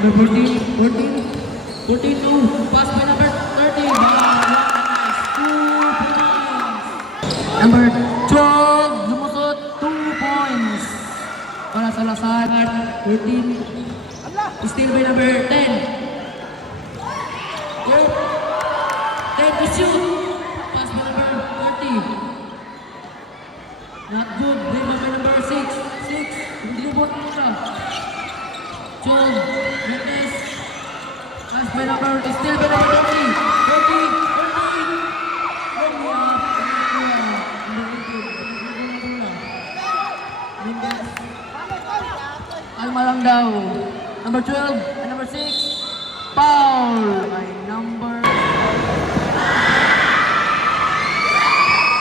Number 14, 14, 42, pass by number 30. Nice, 2 points. Number 12, lumusot, 2 points. Para sa Lasal, 18, still by number 10. 10 to shoot. Pass by number 30. Not good. Dribble by number 6. 6. Dribble siya. 12. Mendes. Pass by number, still by number 30. 30. 30. Mendes. Alma lang daw. Number 12 and number 6. Foul by number.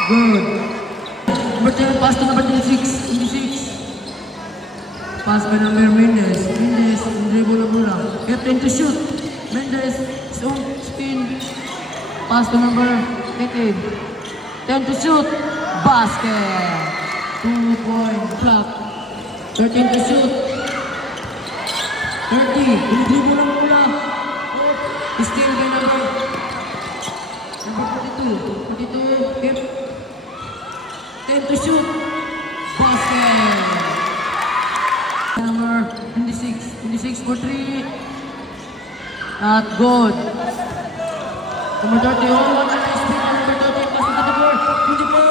Good. Number 10 pass to number 26. 26. Pass by number Mendes. Mendes, dribble na bola. 15 to shoot. Mendes, spin. Pass to number 18. 10 to shoot. Basket. 2 point flop. 13 to shoot. 30. Dribble na bola. Still by number 42. 42. 10 to shoot. Basket. Number 26. 26 for 3. Not good. Number 30. Oh, what a nice pick. Number 30. Pass to the board. 24.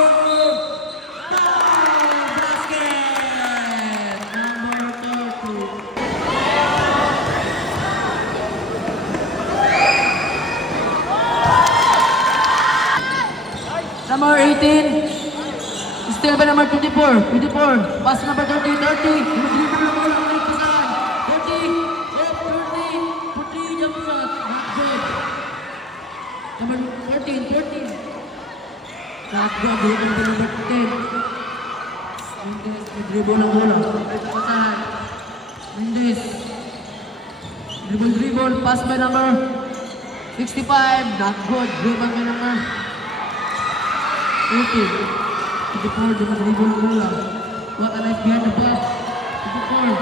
Basket. Number 30. Number 18. Still by number 24. 24. Pass number 30. 30. Dribble na bola. 30. 30. 40. Jump shot. Not good. Number 14. 14. Not good. Dribble by number 10. Mendes. Dribble na bola. Mendes. Dribble. Pass by number 65. Not good. Dribble by number 80. 54, dribble na bola. What a nice behind the back. 54.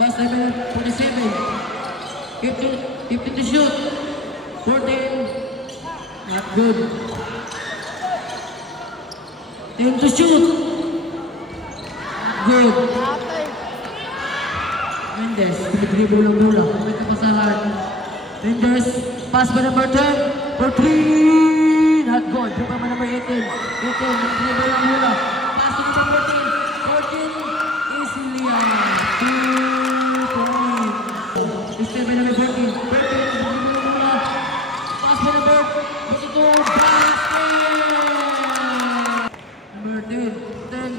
Pass by 47. 15 to shoot. 14. Not good. 10 to shoot. Not good. Mendes, dribble na bola. May kapasaran. Mendes, pass by number 10. For 3. Not good. Dribble by number 18. 18. Dribble na bola. Pass to number 14. 14. Easily out. 2 points. Still by number 14. 14. Dribble na bola. Pass by number 42. Basket. Number 10. 10.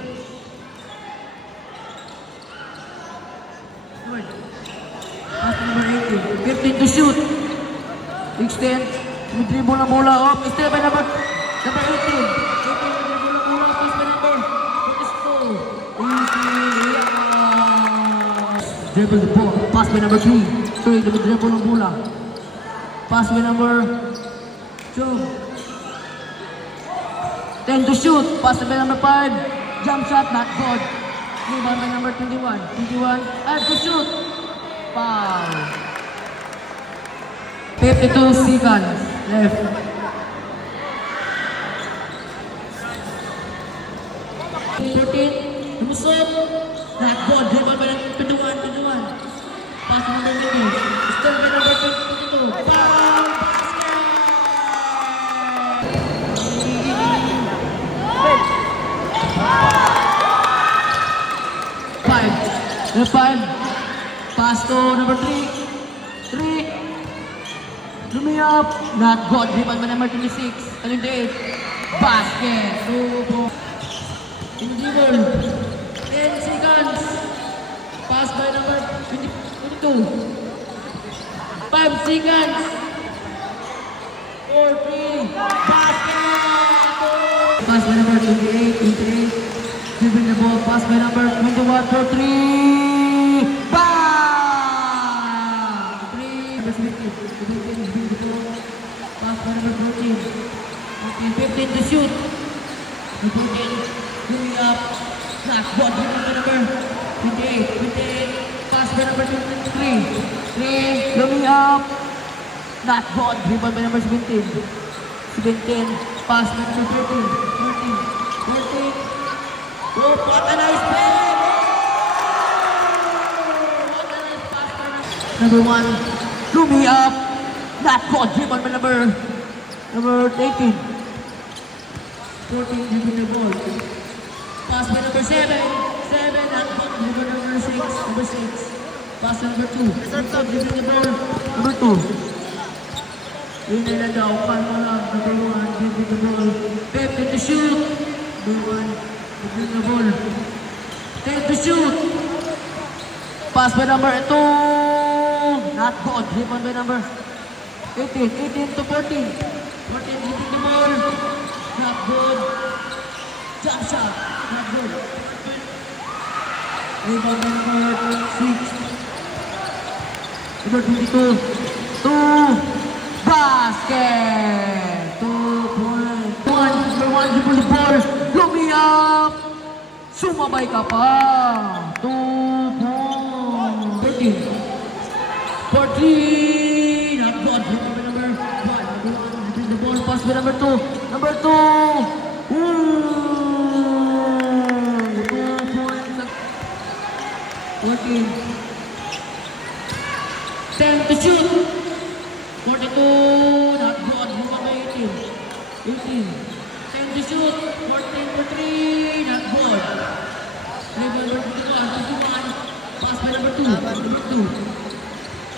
Good. Pass to number 18. 15 to shoot. 16. Dribble na bola. Oh, still by number 18. 18. Dribble na bola. Pass by number 42. Dribble the ball. Pass by number 3. 3. Dribble na bola. Pass by number 2. 10 to shoot. Pass by number 5. Jump shot. Not good. Rebound by number 21. 21. And to shoot. Foul. 52 seconds left. Lumusot. Not good. Dribble by number 21. 21. Pass to number 20. Still by number 22. Foul. Basket. 5. 5. Pass to number 3. 3. Lumiap. Not good. Dribble by number 26. 28. Basket. 2 points. In dribble. 10 seconds. Pass by number 22. 5 seconds. 4, 3. Basket. Pass by number 28. 28. Dribble the ball. Pass by number 21 for 3. Bang! 3. Number 50. Pass by number 14. 15 to shoot. 14. Going up. Not good. Number 28. 28. Pass by by number 3. 3, looming up. Not good. Rebound by number 17. 17, pass by number 13. 13. Oh, what a nice play! What a nice pass by number 1. Looming up. Not good. Rebound by number 18. 14, dribbling the ball. Pass by number 7. 7, not good. Rebound number 6. Number 6. Pass number 2. Dribbling the ball. Number 2. Yun na lang daw. Palmo lang. Number 1. Dribbling the ball. 15 to shoot. Number 1. Dribbling the ball. 10 to shoot. Pass by number 2. Not good. Rebound by number 18. 18 to 14. 14 dribbling the ball. Not good. Jump shot. Not good. Rebound by number 6. Number 22. 2. Basket! 2 points. Number 1, dribble the ball. Looming up! Sumabay ka pa! 2 points. 13. 14. Not good. Number 1. Number 1, dribble the ball. Pass by number 2. Number 2. 2 points. 14. 10 to shoot. 42, not good. Rebound by 18. 18. 10 to shoot. 14 for 3, not good. Rebound by 21. Pass by number 2. Number 2.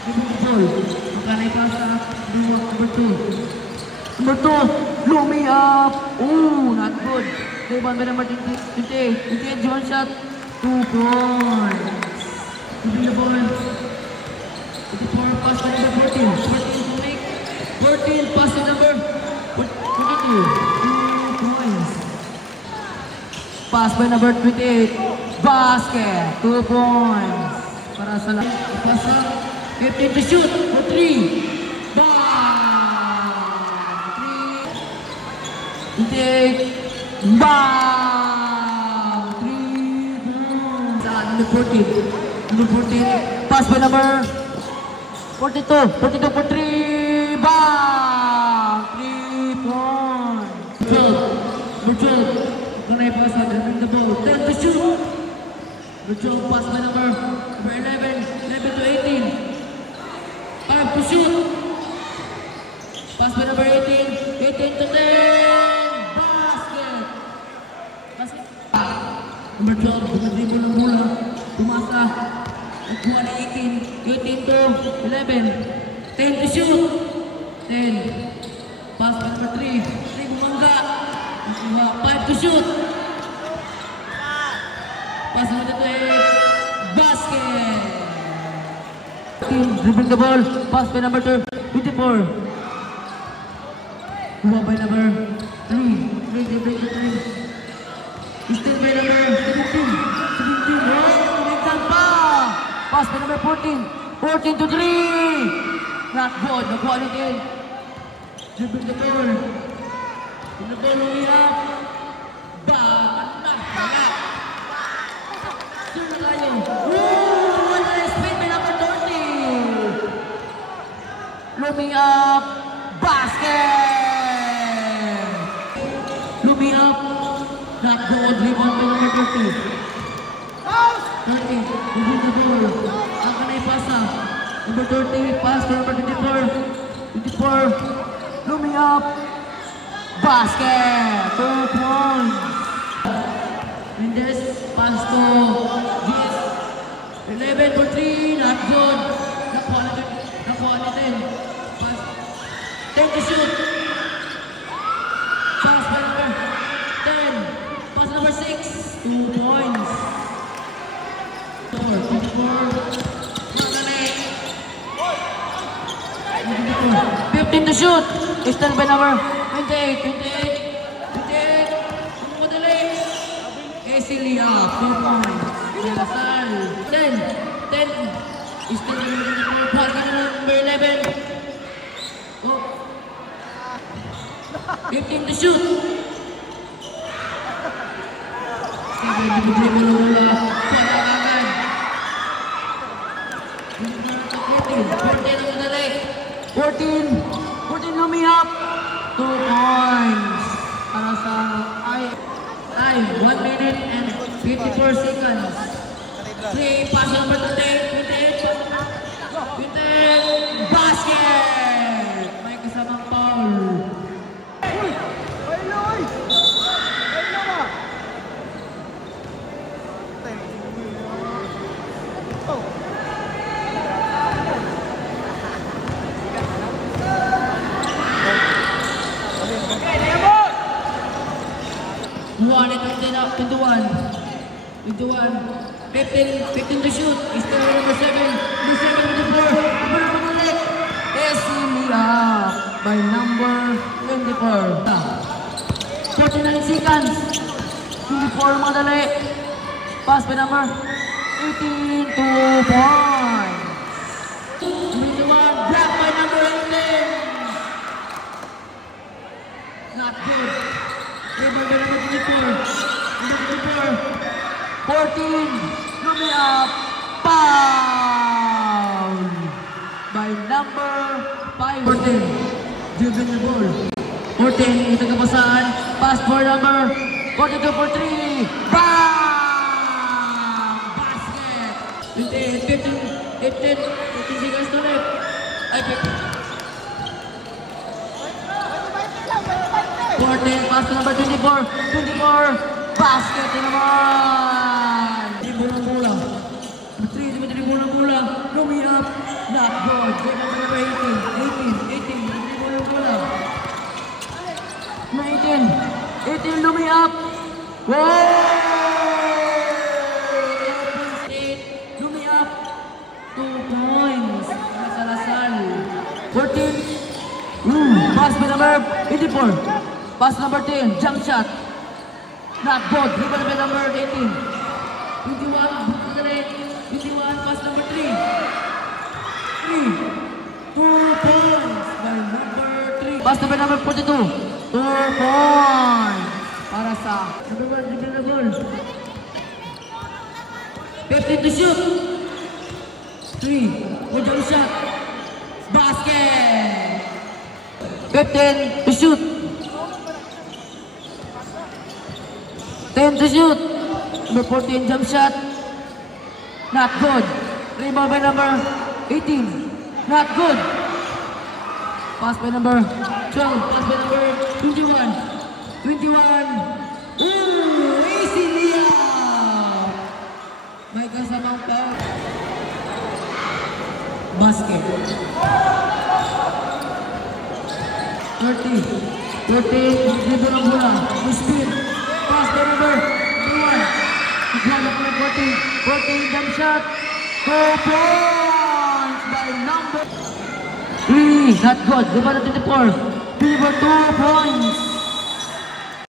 Rebound the ball. Magkanay pass sa number 2. Number 2, looming up. Oh, not good. Rebound by number 28. 28, one shot. 2 points. Rebound the ball. 24, pass by number 14. 14, pass to number 42. 2 points. Pass by number 28. Basket. 2 points. Para sa lahat. Pass up. 15 to shoot. For 3. Bang! 3. 28. Bang! 3 points. Number 14. Number 14. Pass by number 42. 42 for 3. Bang! 3 points. 12. Number 12. Kanay pass na dribbling the ball. 10 to shoot. Number 12 pass by number 11. 11 to 18. 5 to shoot. Pass by number 18. 18 to 10. Basket. Basket. Number 12. Dribble ng bola. Tumasa. Nagkuha na 18. 18 to 11. 10 to shoot. 10. Pass by number 3. 3 bumangga. 5 to shoot. Pass number 8. Basket. Dribbling the ball. Pass by number 24. Kuha by number 3. 3 dribbling the 3. Still by number 17. 17. Oh, kumigtan pa. Pass by number 14. 14 to 3. Not good. Nakuha ni Ken. Dribbling the ball. The ball only up. Not wala. Sir na tayo. Ooh! What a nice spin by number 30. Looming up. Basket! Looming up. Not good. Rebound by number 30. 30. Dribbling the ball. Ang kanay pasa. Number 30, pass to number 24. 24, looming up. Basket. 2 points. Mendes, pass to Giz. 11 for 3, not good. Nakuha na 10. Pass. 10 to shoot. Pass by number 10. Pass number 6. 2 points. 24. 15 to shoot. Stand by number 28. 28. Madali. Easily up. 4 points. Lasal. 10. Stand by number 11. Oh. 15 to shoot. 7 to dribble. Wala agad. 1 and 21. 15 to shoot. Is the number 7. The 7 with the 4. Number Manalik. Esilia by number 24. 49 seconds. 24 Madali. Pass by number 18 to 1. 21. Block by number 18. Not good. Rebound by number 24. Number 24. 14. Coming up. Foul by number 5. 14. Dribbling the ball. 14. Ito kapasaan. Pass for number 42 for 3. Bang! Basket. 15 seconds to left. Ay, 14, pass to number 24. 24, basket na naman. Dribble ng bola. 3, dribble ng bola. Going up, not good. Number 18, dribble ng bola. 18, lumi up. Wow! 8, lumi up. 2 points. Salasal. 14, pass by number 84. Pass number 10, jump shot. Not good. Dribble by number 18. 21, 21, pass number 3. 2 points by number 3. Pass by number 42. 2 points. Para sa number 1, dribble the ball. 15 to shoot. 3, jump shot. Basket. 15 to shoot. 10 to shoot. Number 14 jump shot. Not good. Rebound by number 18. Not good. Pass by number 12. Pass by number 21. 21. Easy layup. May kasamang pa. Basket. 30. Dribble ng bola. Speed. Pass by number 21. Igala ko ng 14 jump shot. 2 points by number 3. Not good. Diba na 24. Deliver 2 points.